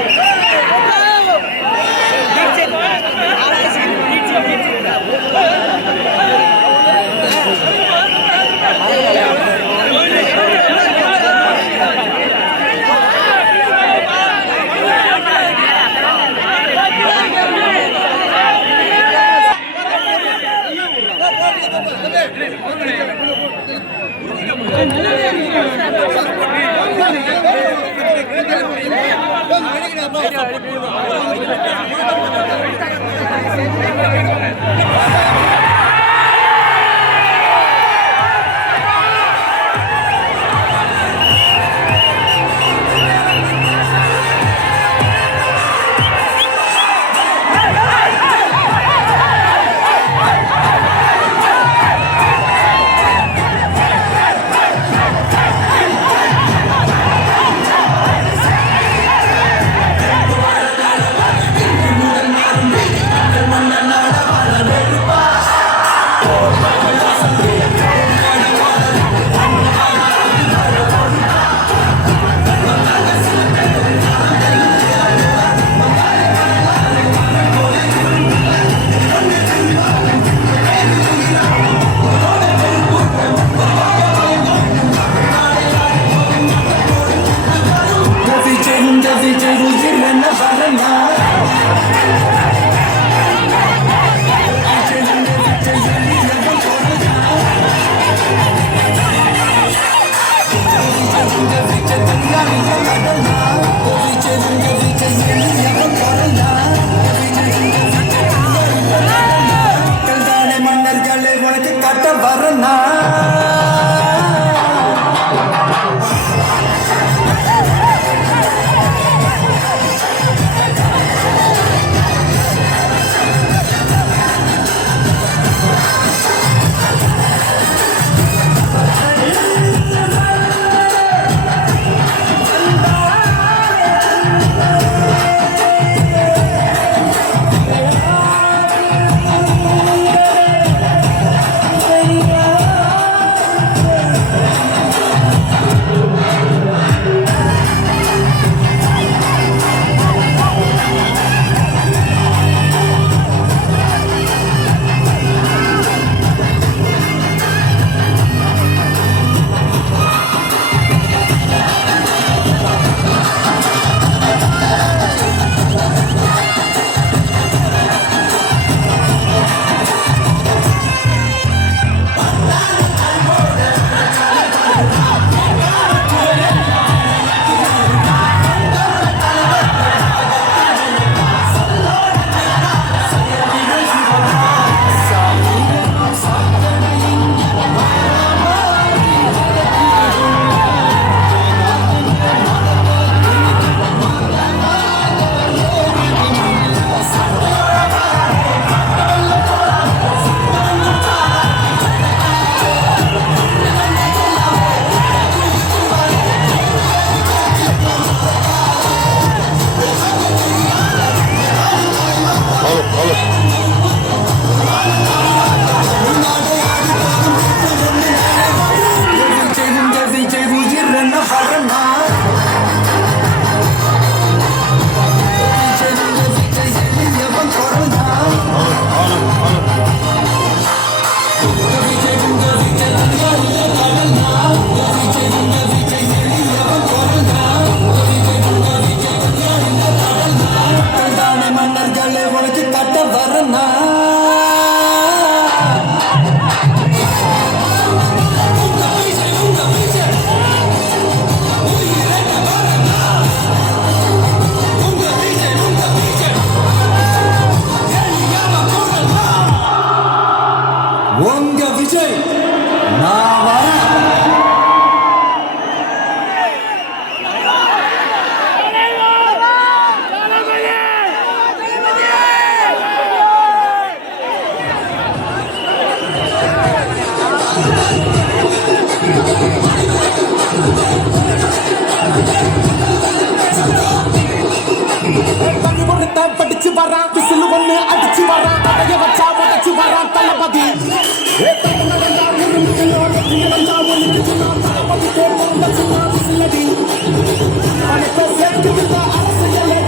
Thank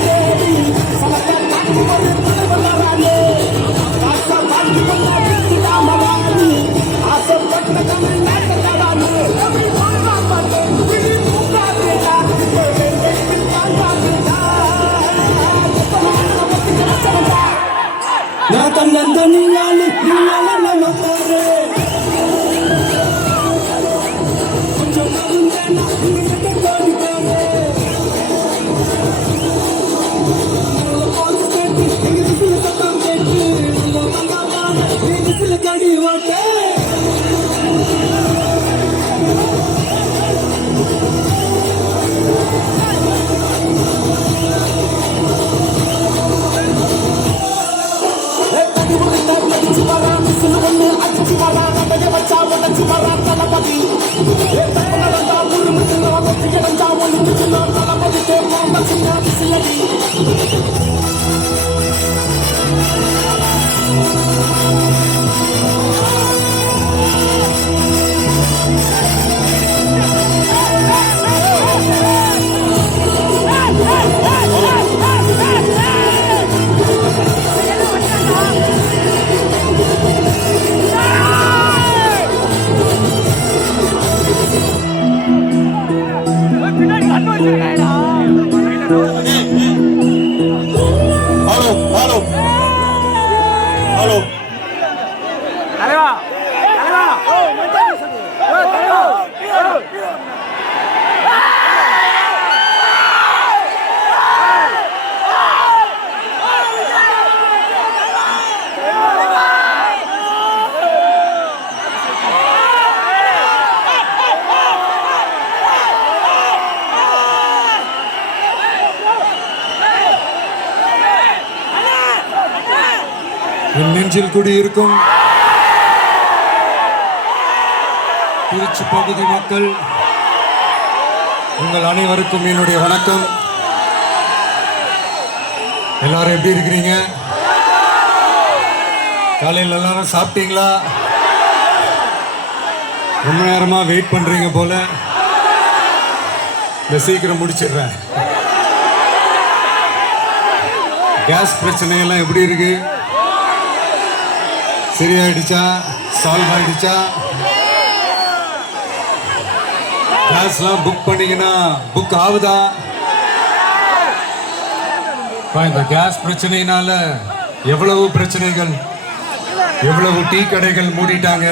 you. நெஞ்சில் குடியிருக்கும் திருச்சி பகுதி மக்கள் உங்கள் அனைவருக்கும் என்னுடைய வணக்கம். எல்லாரும் எப்படி இருக்கிறீங்க? காலையில் எல்லாரும் சாப்பிட்டீங்களா? ரொம்ப நேரமா வெயிட் பண்றீங்க போல. இந்த சீக்கிரம் முடிச்சிடுறேன். கேஸ் பிரச்சனையெல்லாம் எப்படி இருக்கு? சரியாயிடுச்சா? சால்வ் ஆயிடுச்சா? கிளாஸ்லாம் புக் பண்ணீங்கன்னா புக் ஆகுதா? இந்த கேஸ் பிரச்சனையினால எவ்வளவு பிரச்சனைகள், எவ்வளவு டீ கடைகள் மூடிட்டாங்க,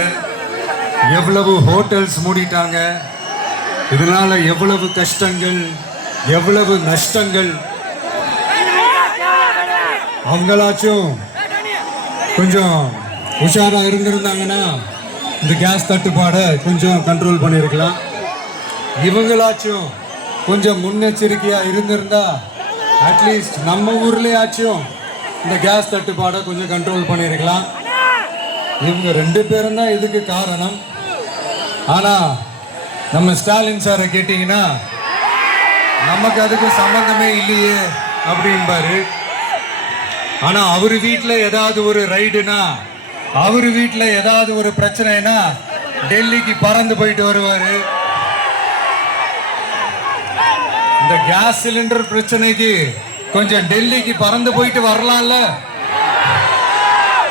எவ்வளவு ஹோட்டல்ஸ் மூடிட்டாங்க. இதனால எவ்வளவு கஷ்டங்கள், எவ்வளவு நஷ்டங்கள். அவங்களாச்சும் கொஞ்சம் உஷாரா இருந்திருந்தாங்கன்னா இந்த கேஸ் தட்டுப்பாடை கொஞ்சம் கண்ட்ரோல் பண்ணியிருக்கலாம். இவங்களாச்சும் கொஞ்சம் முன்னெச்சரிக்கையா இருந்திருந்தா அட்லீஸ்ட் நம்ம ஊர்லயாச்சும் இந்த கேஸ் தட்டுப்பாடை கொஞ்சம் கண்ட்ரோல் பண்ணியிருக்கலாம். இவங்க 2 பேரும் தான் இதுக்கு காரணம். ஆனா நம்ம ஸ்டாலின் சாரை கேட்டீங்கன்னா நமக்கு அதுக்கு சம்பந்தமே இல்லையே அப்படின்பாரு. ஆனா அவர் வீட்டில் ஏதாவது ஒரு ரைடுனா, அவர் வீட்டில் ஏதாவது ஒரு பிரச்சனைனா டெல்லிக்கு பறந்து போயிட்டு வருவாரு. இந்த கேஸ் சிலிண்டர் பிரச்சனைக்கு கொஞ்சம் டெல்லிக்கு பறந்து போயிட்டு வரலாம்ல,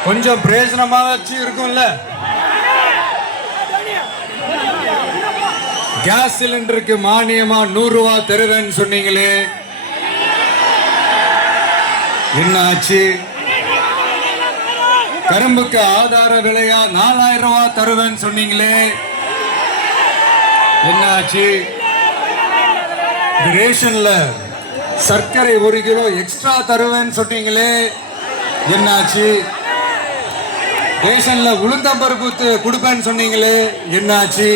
கொஞ்சம் பிரயோஜனமாச்சு இருக்கும்ல. கேஸ் சிலிண்டருக்கு மானியமா 100 ரூபாய் தருவேன்னு சொன்னீங்களே, என்ன ஆச்சு? கரும்புக்கு ஆதார விலையா 4000 ரூபாய் தருவேன்னு சொன்னீங்களே, என்ன ஆச்சு? ரேஷன்ல சர்க்கரை 1 கிலோ எக்ஸ்ட்ரா தருவேன்னு சொன்னீங்களே, என்ன ஆச்சு? ரேஷன்ல உளுந்தம்பருப்பு கொடுப்பேன்னு சொன்னீங்களே, என்ன ஆச்சு?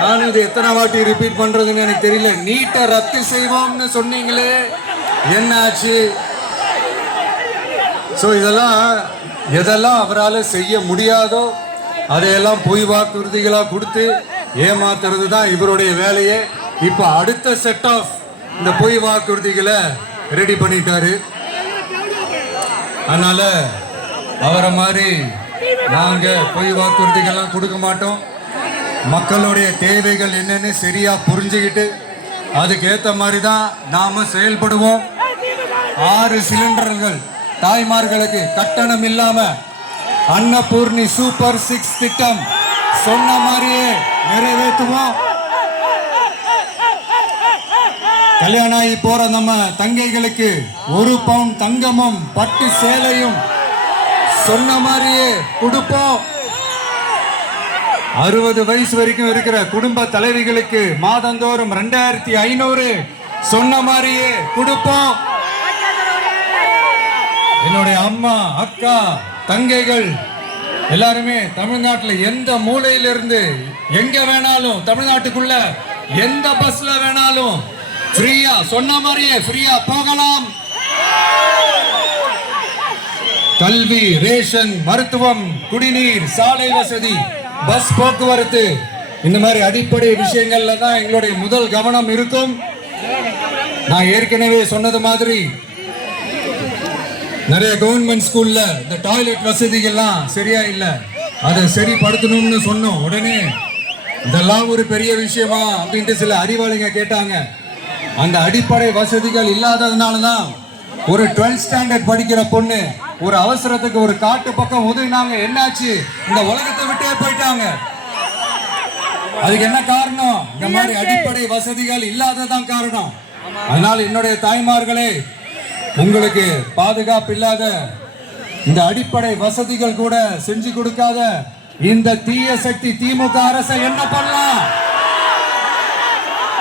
நான் இது எத்தனை வாட்டி ரிப்பீட் பண்றதுன்னு எனக்கு தெரியல. நீட்டை ரத்து செய்வோம்னு சொன்னீங்களே, என்ன ஆச்சு? ஸோ எதெல்லாம் அவரால் செய்ய முடியாதோ அதையெல்லாம் பொய் வாக்குறுதிகளாக கொடுத்து ஏமாத்துறது தான் இவருடைய வேலையே. இப்போ அடுத்த செட் ஆஃப் இந்த பொய் வாக்குறுதிகளை ரெடி பண்ணிட்டாரு. அதனால அவரை மாதிரி நாங்கள் பொய் வாக்குறுதிகள்லாம் கொடுக்க மாட்டோம். மக்களுடைய தேவைகள் என்னன்னு சரியா புரிஞ்சுக்கிட்டு அதுக்கேற்ற மாதிரி தான் நாம செயல்படுவோம். 6 சிலிண்டர்கள் தாய்மார்களுக்கு கட்டணம் இல்லாம அன்னபூர்ணி சூப்பர் 6 திட்டம் சொன்ன மாதிரியே நிறைவேற்றுவோம். கல்யாணம் ஆகி போற நம்ம தங்கைகளுக்கு 1 பவுன் தங்கமும் பட்டு சேலையும் சொன்ன மாதிரியே கொடுப்போம். 60 வயசு வரைக்கும் இருக்கிற குடும்ப தலைவிகளுக்கு மாதந்தோறும் 2500 சொன்ன மாதிரியே கொடுப்போம். என்னுடைய அம்மா, அக்கா, தங்கைகள் எல்லாருமே தமிழ்நாட்டில் எந்த மூலையிலிருந்து எங்க வேணாலும், தமிழ்நாட்டுக்குள்ள எந்த பஸ்ல வேணாலும் ஃப்ரீயா, சொன்ன மாதிரியே ஃப்ரீயா போகலாம். கல்வி, ரேஷன், மருத்துவம், குடிநீர், சாலை வசதி, பஸ் போக்குவரத்து, இந்த மாதிரி அடிப்படை விஷயங்கள்ல தான் எங்களுடைய முதல் கவனம் இருக்கும். நான் ஏற்கனவே சொன்னது மாதிரி நிறைய கவர்மெண்ட் ஸ்கூல்ல இந்த டாய்லெட் வசதிகள்லாம் சரியா இல்லை, அதை சரிப்படுத்தணும்னு சொன்னோம். உடனே இதெல்லாம் ஒரு பெரிய விஷயமா அப்படின்ட்டு சில அறிவாளிங்க கேட்டாங்க. அந்த அடிப்படை வசதிகள் இல்லாததுனால தான் ஒரு 12th ஸ்டாண்டர்ட் படிக்கிற பொண்ணு ஒரு அவசரத்துக்கு ஒரு காட்டு பக்கம் உதவினாங்க, என்னாச்சு, இந்த உலகத்தை விட்டே போயிட்டாங்க. அதுக்கு என்ன காரணம்? இந்த மாதிரி அடிப்படை வசதிகள் இல்லாததான் காரணம். அதனால என்னுடைய தாய்மார்களே, உங்களுக்கு பாதுகாப்பு இல்லாத இந்த அடிப்படை வசதிகள் கூட செஞ்சு கொடுக்காத இந்த தீய சக்தி திமுக அரசை என்ன பண்ணலாம்?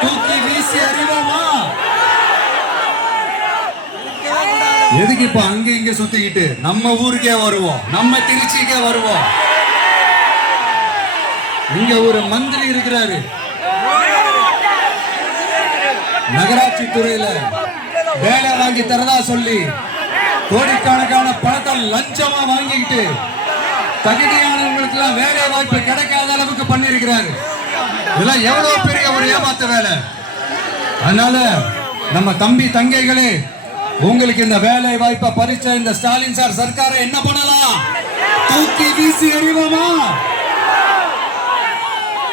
தூக்கி வீசி அறிவோமா? எதுக்கு இப்ப அங்க இங்க சுத்திக்கிட்டு நம்ம ஊருக்கே வருவோம், நம்ம திருச்சிக்கே வருவோம். இங்க ஒரு மந்திரி இருக்கிறாரு, நகராட்சி துறையில வேலை வாங்கி தரதா சொல்லி கோடிக்கணக்கான பணத்தை லஞ்சமா வாங்கிக்கிட்டு தகுதியானவங்களுக்கு எல்லாம் வேலை வாய்ப்பு கிடைக்காத அளவுக்கு பண்ணிருக்கிறாரு. இதெல்லாம் எவ்வளவு பெரிய ஒரு ஏமாத்த வேலை. அதனால நம்ம தம்பி தங்கைகளே, உங்களுக்கு இந்த வேலை வாய்ப்பை பறிச்ச இந்த ஸ்டாலின் சார் சர்க்காரை என்ன பண்ணலாம்? தூக்கி வீசி எறிவோமா?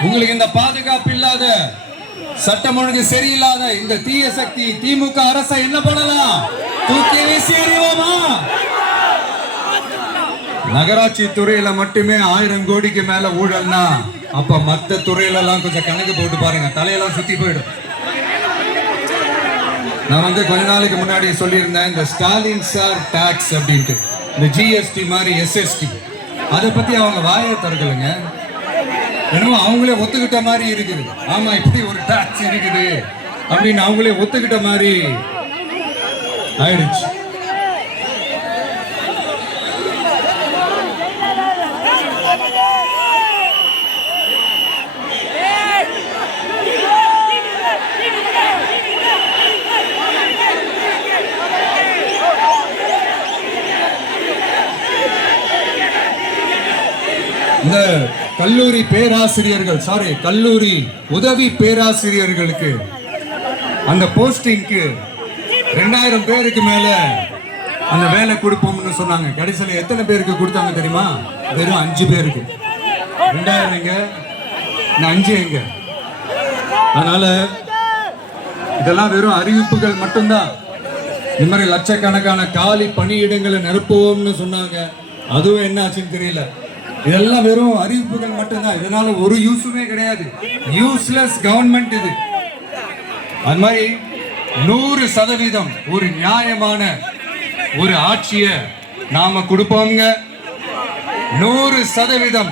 உங்களுக்கு இந்த பாதுகாப்பு இல்லாத, சட்டம் ஒழுங்கு சரியில்லாத இந்த தீய சக்தி திமுக அரசை என்ன பண்ணலாம்? தூக்கி வீசி எறிவோமா? நகராட்சி துறையில மட்டுமே 1000 கோடிக்கு மேல ஊழல்னா, அப்ப மத்த துறையில எல்லாம் கொஞ்சம் கணக்கு போட்டு பாருங்க, தலையெல்லாம் சுத்தி போயிடும். நான் கொஞ்ச நாளைக்கு முன்னாடி சொல்லியிருந்தேன், இந்த ஸ்டாலின் சார் டாக்ஸ் அப்படின்ட்டு, இந்த ஜிஎஸ்டி மாதிரி எஸ்எஸ்டி, அதை பத்தி அவங்க வாயை திறக்கலைங்க. என்னமோ அவங்களே ஒத்துக்கிட்ட மாதிரி இருக்குது. ஆமா, இப்படி ஒரு டாக்ஸ் இருக்குது அப்படின்னு அவங்களே ஒத்துக்கிட்ட மாதிரி ஆயிடுச்சு. இந்த கல்லூரி பேராசிரியர்கள், கல்லூரி உதவி பேராசிரியர்களுக்கு அந்த போஸ்டிங்க்கு 2000 பேருக்கு மேல அந்த வேலை கொடுப்போம்னு சொன்னாங்க. கடைசியில் எத்தனை பேருக்கு கொடுத்தாங்க தெரியுமா? வெறும் 5 பேருக்கு. 2000 எங்க, 5 எங்க? அதனால இதெல்லாம் வெறும் அறிவிப்புகள் மட்டும்தான். இந்த மாதிரி லட்சக்கணக்கான காலி பணியிடங்களை நிரப்புவோம்னு சொன்னாங்க, அதுவும் என்ன ஆச்சுன்னு தெரியல. இதெல்லாம் வெறும் அறிவிப்புகள் மட்டும்தான். இதனால ஒரு யூஸுமே கிடையாது. யூஸ்லெஸ் கவர்மெண்ட் இது. அது மாதிரி 100% ஒரு நியாயமான ஒரு ஆட்சியை நாம கொடுப்போங்க. 100%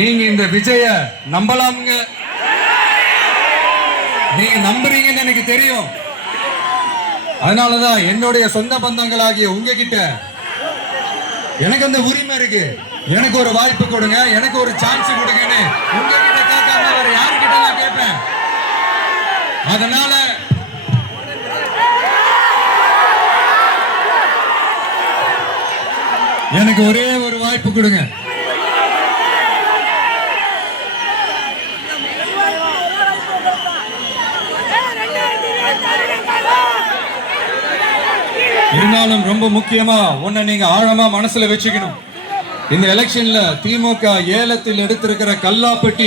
நீங்க இந்த விஜய நம்பலாமுங்க. நீங்க நம்புறீங்கன்னு எனக்கு தெரியும். அதனாலதான் என்னுடைய சொந்த பந்தங்களாகிய உங்ககிட்ட எனக்கு அந்த உரிமை இருக்கு. எனக்கு ஒரு வாய்ப்பு கொடுங்க, எனக்கு ஒரு சான்ஸ் கொடுங்கன்னு உங்ககிட்ட கேட்காம வேற யாருக்கிட்ட நான் கேட்பேன். அதனால எனக்கு ஒரே ஒரு வாய்ப்பு கொடுங்க. இருந்தாலும் ரொம்ப முக்கியமா ஒன்ன நீங்க ஆழமா மனசுல வச்சுக்கணும். இந்த எலெக்ஷன்ல திமுக ஏலத்தில் எடுத்திருக்கிற கல்லாப்பட்டி